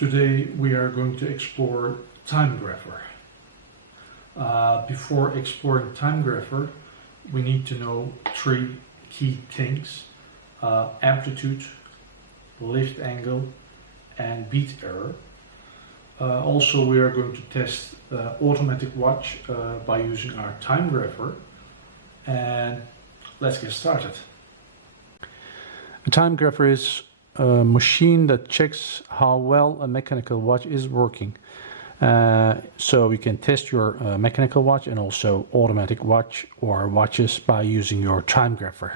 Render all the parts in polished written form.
Today we are going to explore Timegrapher. Before exploring Timegrapher, we need to know three key things: amplitude, lift angle, and beat error. Also, we are going to test automatic watch by using our Timegrapher. And let's get started. A Timegrapher is a machine that checks how well a mechanical watch is working. So you can test your mechanical watch and also automatic watch or watches by using your Timegrapher.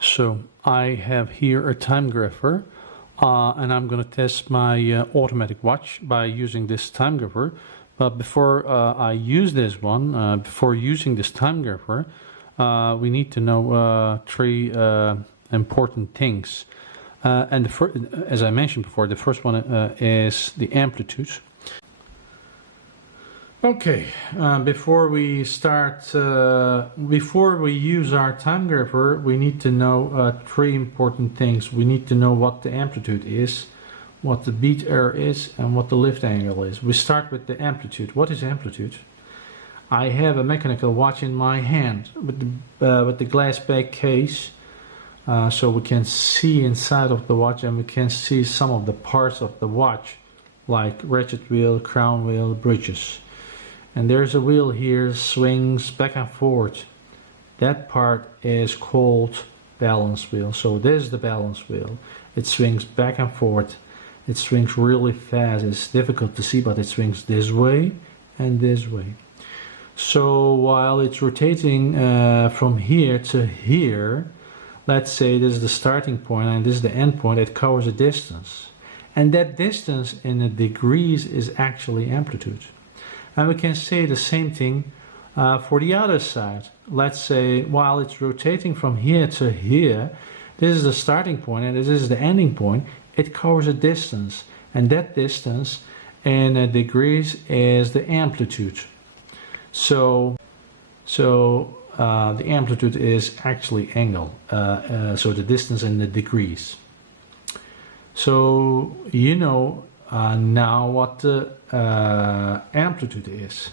So I have here a Timegrapher and I'm going to test my automatic watch by using this Timegrapher. But before I use this one, before using this Timegrapher, we need to know three important things. And as I mentioned before, the first one is the amplitude. Okay, before we start, before we use our Timegrapher, we need to know three important things. We need to know what the amplitude is, what the beat error is, and what the lift angle is. We start with the amplitude. What is amplitude? I have a mechanical watch in my hand with the glass back case. So we can see inside of the watch and we can see some of the parts of the watch, like ratchet wheel, crown wheel, bridges. And there's a wheel here, swings back and forth. That part is called balance wheel. So this is the balance wheel. It swings back and forth. It swings really fast. It's difficult to see, but it swings this way and this way. So while it's rotating from here to here, let's say this is the starting point and this is the end point, it covers a distance. And that distance in the degrees is actually amplitude. And we can say the same thing for the other side. Let's say while it's rotating from here to here, this is the starting point and this is the ending point, it covers a distance. And that distance in degrees is the amplitude. So the amplitude is actually angle, so the distance in the degrees. So you know now what the amplitude is.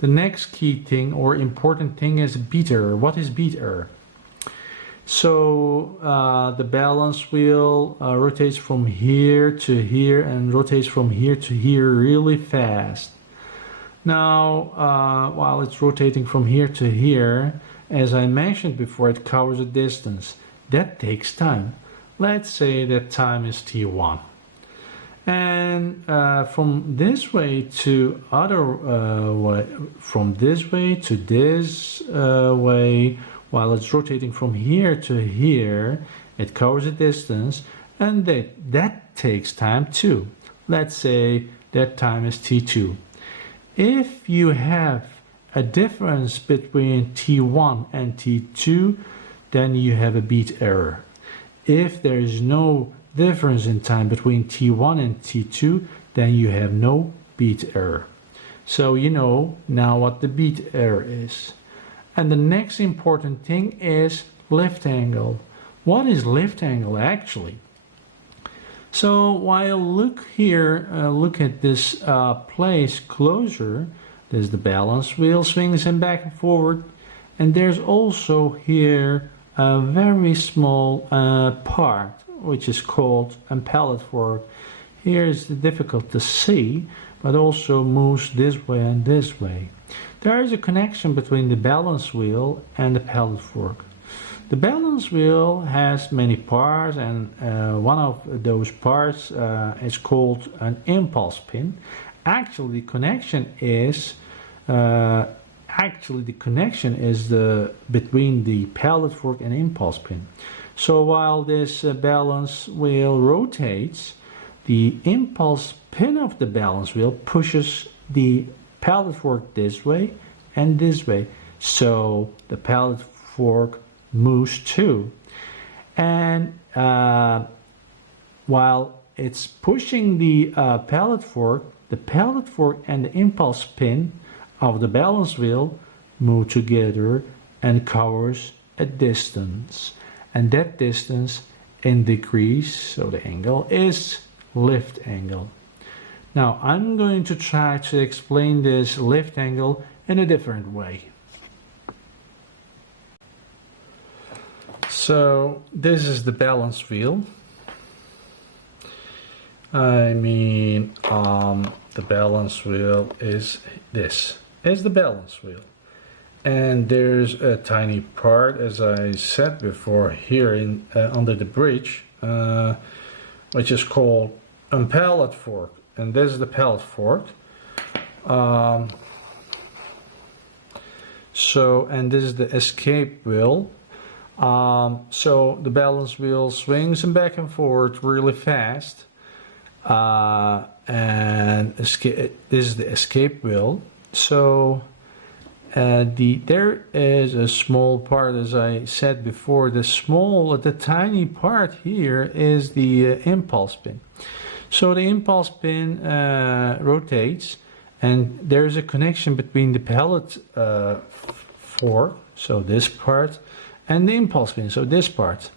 The next key thing or important thing is beat error. What is beat error? So the balance wheel rotates from here to here and rotates from here to here really fast. Now, while it's rotating from here to here, as I mentioned before, it covers a distance. That takes time. Let's say that time is t1. And from this way to other way, from this way to this way, while it's rotating from here to here, it covers a distance, and that takes time too. Let's say that time is t2. If you have a difference between T1 and T2, then you have a beat error. If there is no difference in time between T1 and T2, then you have no beat error. So you know now what the beat error is. And the next important thing is lift angle. What is lift angle actually? So while look here, look at this place closer, there's the balance wheel swings and back and forward, and there's also here a very small part which is called a pallet fork. Here is difficult to see, but also moves this way and this way. There is a connection between the balance wheel and the pallet fork. The balance wheel has many parts, and one of those parts is called an impulse pin. Actually, the connection is between the pallet fork and impulse pin. So while this balance wheel rotates, the impulse pin of the balance wheel pushes the pallet fork this way and this way. So the pallet fork moves too, and while it's pushing the pallet fork and the impulse pin of the balance wheel move together and covers a distance, and that distance in degrees, so the angle is lift angle. Now I'm going to try to explain this lift angle in a different way. So this is the balance wheel. I mean, the balance wheel is this. Is the balance wheel. And there's a tiny part, as I said before, here in under the bridge, which is called a pallet fork. And this is the pallet fork. And this is the escape wheel. So the balance wheel swings back and forth really fast. And this is the escape wheel. So there is a small part, as I said before. The tiny part here is the impulse pin. So the impulse pin rotates, and there's a connection between the pallet fork, so this part, and the impulse pin, so this part.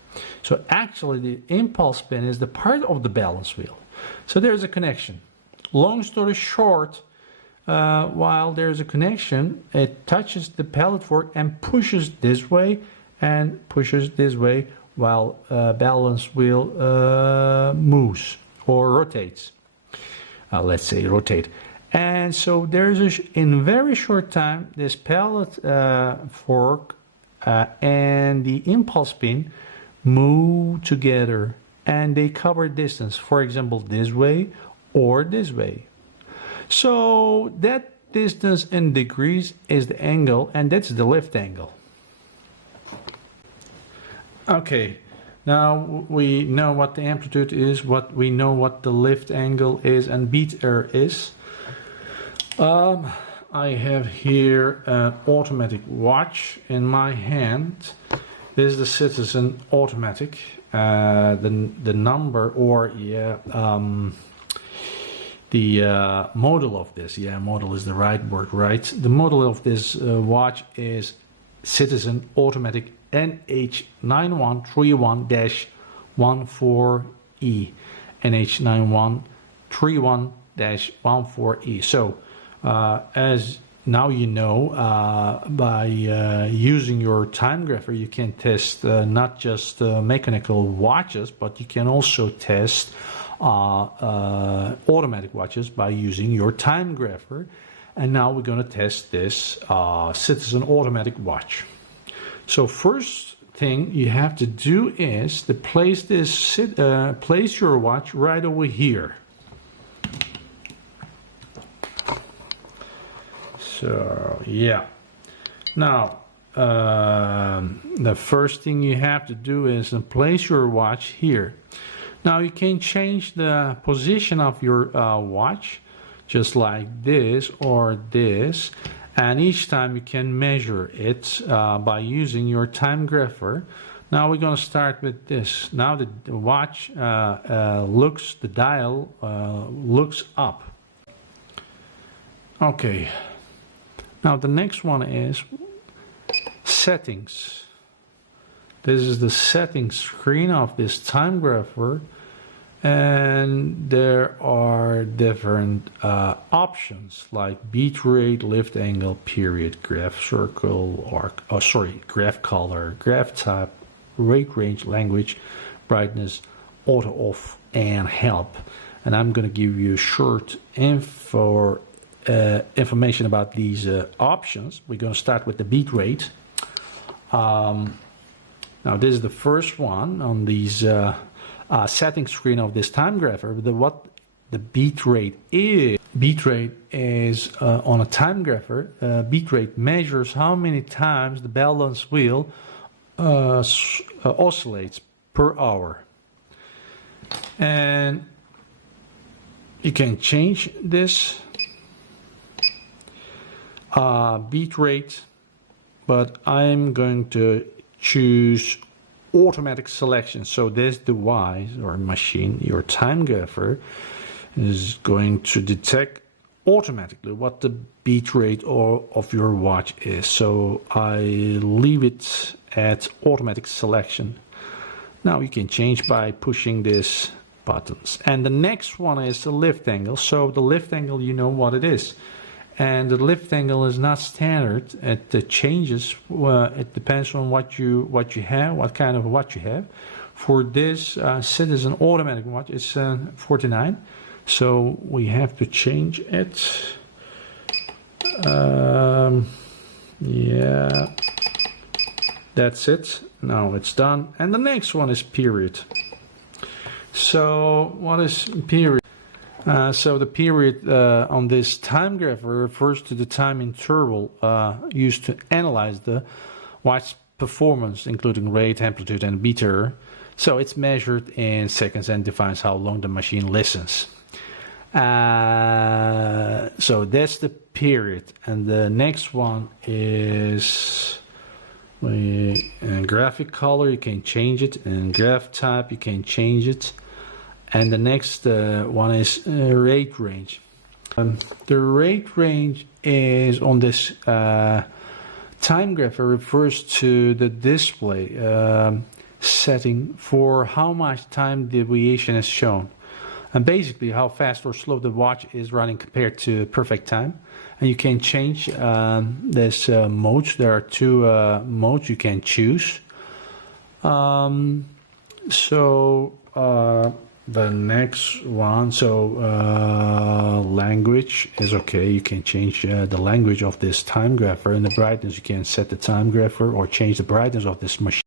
So actually the impulse pin is the part of the balance wheel. So there's a connection. Long story short, while there's a connection, it touches the pallet fork and pushes this way and pushes this way while balance wheel moves or rotates. Let's say rotate. And so there's in very short time this pallet fork and the impulse pin move together, and they cover distance, for example this way or this way. So that distance in degrees is the angle, and that's the lift angle. Okay, now we know what the amplitude is, we know what the lift angle is and beat error is. I have here an automatic watch in my hand. This is the CItizen automatic. The number, or the model of this, model is the right word, right? The model of this watch is CItizen automatic NH9131-14E. NH9131-14E. So as now you know, by using your Timegrapher, you can test not just mechanical watches, but you can also test automatic watches by using your Timegrapher. And now we're going to test this CItizen automatic watch. So first thing you have to do is to place place your watch right over here. So yeah, now the first thing you have to do is to place your watch here. Now you can change the position of your watch just like this or this, and each time you can measure it by using your Timegrapher. Now we're going to start with this. Now the watch the dial looks up. Okay. Now the next one is settings. This is the settings screen of this Timegrapher, and there are different options like beat rate, lift angle, period, graph circle, graph color, graph type, rate range, language, brightness, auto off, and help. And I'm going to give you short information about these options. We're going to start with the beat rate. Now this is the first one on these setting screen of this Timegrapher. What the beat rate is. Beat rate is on a Timegrapher. Beat rate measures how many times the balance wheel oscillates per hour. And you can change this beat rate, but I'm going to choose automatic selection. So this device or machine, your Timegrapher, is going to detect automatically what the beat rate of your watch is. So I leave it at automatic selection. Now you can change by pushing this buttons. And the next one is the lift angle. So the lift angle, you know what it is. And the lift angle is not standard. It changes. It depends on what you have, what kind of watch you have. For this CItizen automatic watch, it's 49. So we have to change it. Yeah, that's it. Now it's done. And the next one is period. So what is period? So the period on this Timegrapher refers to the time interval used to analyze the watch performance, including rate, amplitude, and beat error. So it's measured in seconds and defines how long the machine listens. So that's the period. And the next one is graphic color. You can change it, and graph type you can change it. And the next one is rate range. The rate range is on this Timegrapher refers to the display setting for how much time deviation is shown. And basically how fast or slow the watch is running compared to perfect time. And you can change this modes. There are two modes you can choose. The next one, language is okay. You can change the language of this Timegrapher, and the brightness you can set the Timegrapher or change the brightness of this machine.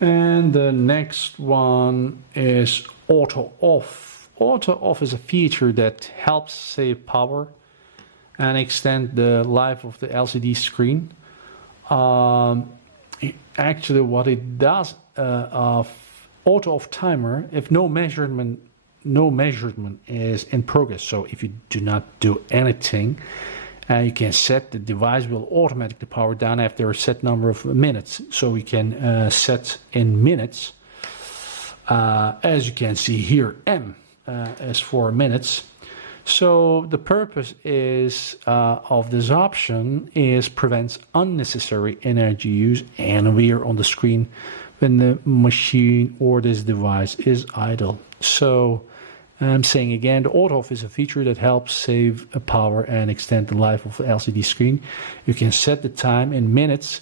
And the next one is auto off. Auto off is a feature that helps save power and extend the life of the LCD screen. Actually, what it does auto off timer, if no measurement is in progress, so if you do not do anything, you can set the device will automatically power down after a set number of minutes. So we can set in minutes, as you can see here, M is 4 minutes. So the purpose is of this option is prevents unnecessary energy use and wear on the screen when the machine or this device is idle. So I'm saying again, the auto off is a feature that helps save power and extend the life of the LCD screen. You can set the time in minutes,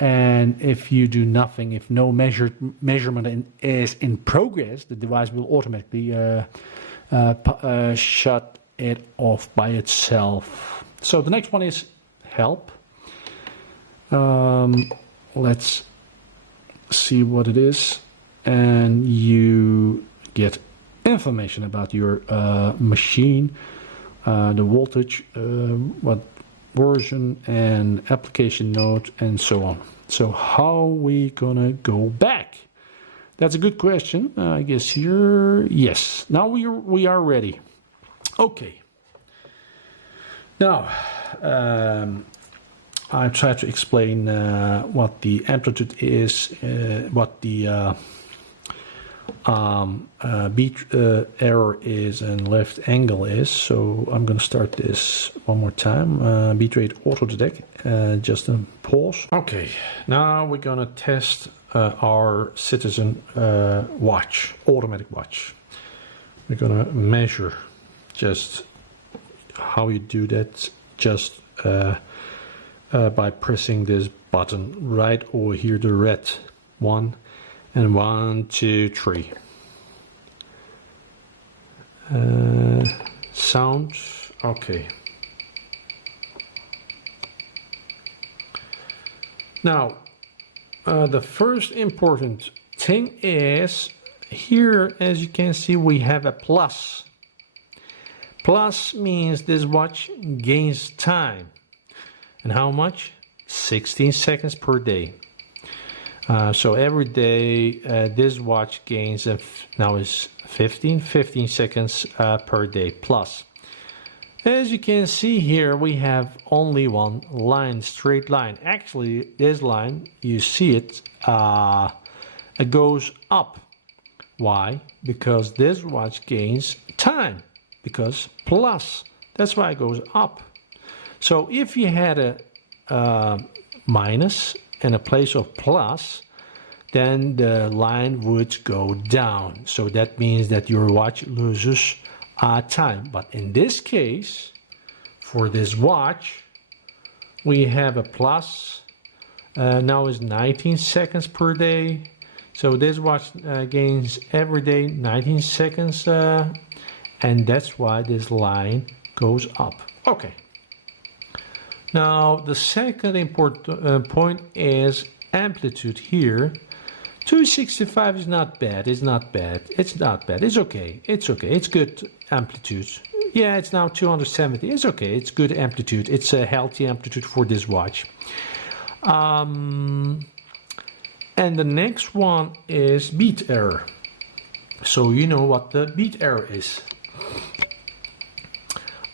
and if you do nothing, if no measurement is in progress, the device will automatically shut it off by itself. So the next one is help. Let's see what it is, and you get information about your machine, the voltage, what version and application node, and so on. So how we gonna go back? That's a good question. I guess here, yes. Now we are ready. Okay. Now I try to explain what the amplitude is, what the beat error is, and left angle is. So I'm going to start this one more time. Beat rate auto detect. Just a pause. Okay. Now we're going to test our CItizen watch, automatic watch. We're going to measure just how you do that. Just by pressing this button right over here, the red one, and 1, 2, 3. Sound, okay. Now, the first important thing is here, as you can see, we have a plus. Plus means this watch gains time. And how much? 16 seconds per day. So every day this watch gains now is 15 seconds per day plus. As you can see here, we have only one line, straight line. Actually, this line, you see it, it goes up. Why? Because this watch gains time. Because plus, that's why it goes up. So if you had a minus in a place of plus, then the line would go down. So that means that your watch loses time. But in this case, for this watch, we have a plus. Now is 19 seconds per day. So this watch gains every day 19 seconds. And that's why this line goes up. Okay. Now the second important point is amplitude here. 265 is not bad. It's not bad. It's not bad. It's okay. It's okay. It's good amplitude. Yeah, it's now 270. It's okay. It's good amplitude. It's a healthy amplitude for this watch. And the next one is beat error. So you know what the beat error is.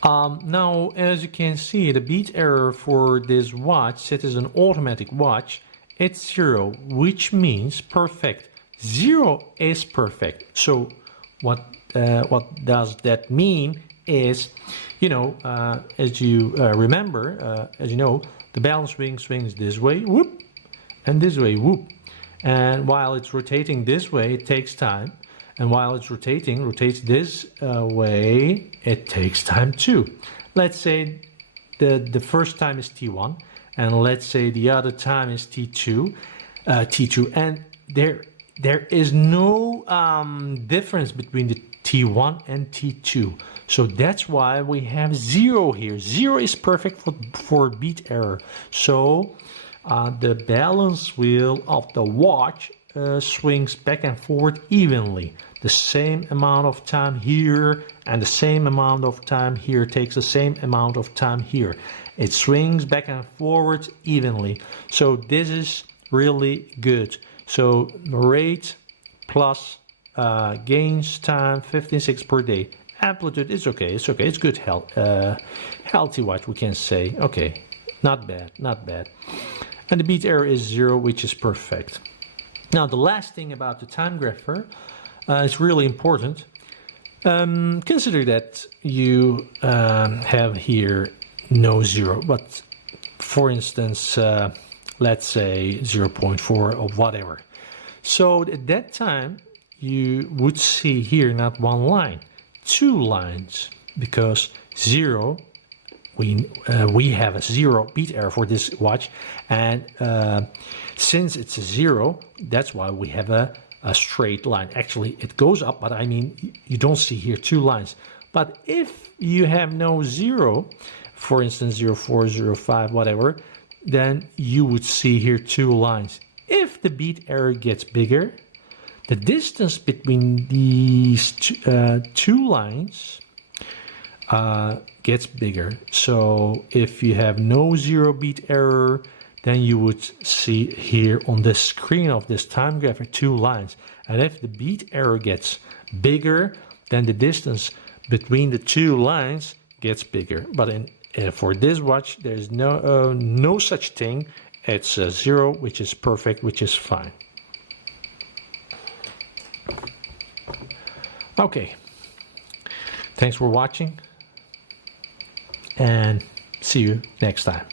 Now, as you can see, the beat error for this watch, CItizen automatic watch, it's 0, which means perfect. 0 is perfect. So what does that mean is, you know, as you remember, as you know, the balance ring swings this way, whoop, and this way, whoop. And while it's rotating this way, it takes time. And while it's rotates this way, it takes time too. Let's say the first time is T1, and let's say the other time is T2, and there is no difference between the T1 and T2. So that's why we have 0 here. 0 is perfect for beat error. So the balance wheel of the watch swings back and forth evenly. The same amount of time here and the same amount of time here takes the same amount of time here. It swings back and forward evenly. So this is really good. So rate plus gains time 15.6 per day. Amplitude is okay. It's okay. It's good healthy watch, we can say. Okay, not bad, not bad. And the beat error is 0, which is perfect. Now the last thing about the Timegrapher is really important. Consider that you have here no 0, but for instance, let's say 0.4 or whatever. So at that time, you would see here not one line, 2 lines, because 0, we have a 0 beat error for this watch, and since it's a 0, that's why we have a straight line. Actually, it goes up, but I mean, you don't see here 2 lines. But if you have no 0, for instance 0.4, 0.5, whatever, then you would see here 2 lines. If the beat error gets bigger, the distance between these 2 lines gets bigger. So if you have no 0 beat error, then you would see here on the screen of this Timegrapher 2 lines. And if the beat error gets bigger, then the distance between the 2 lines gets bigger. But for this watch, there's no such thing. It's 0, which is perfect, which is fine. Okay, thanks for watching, and see you next time.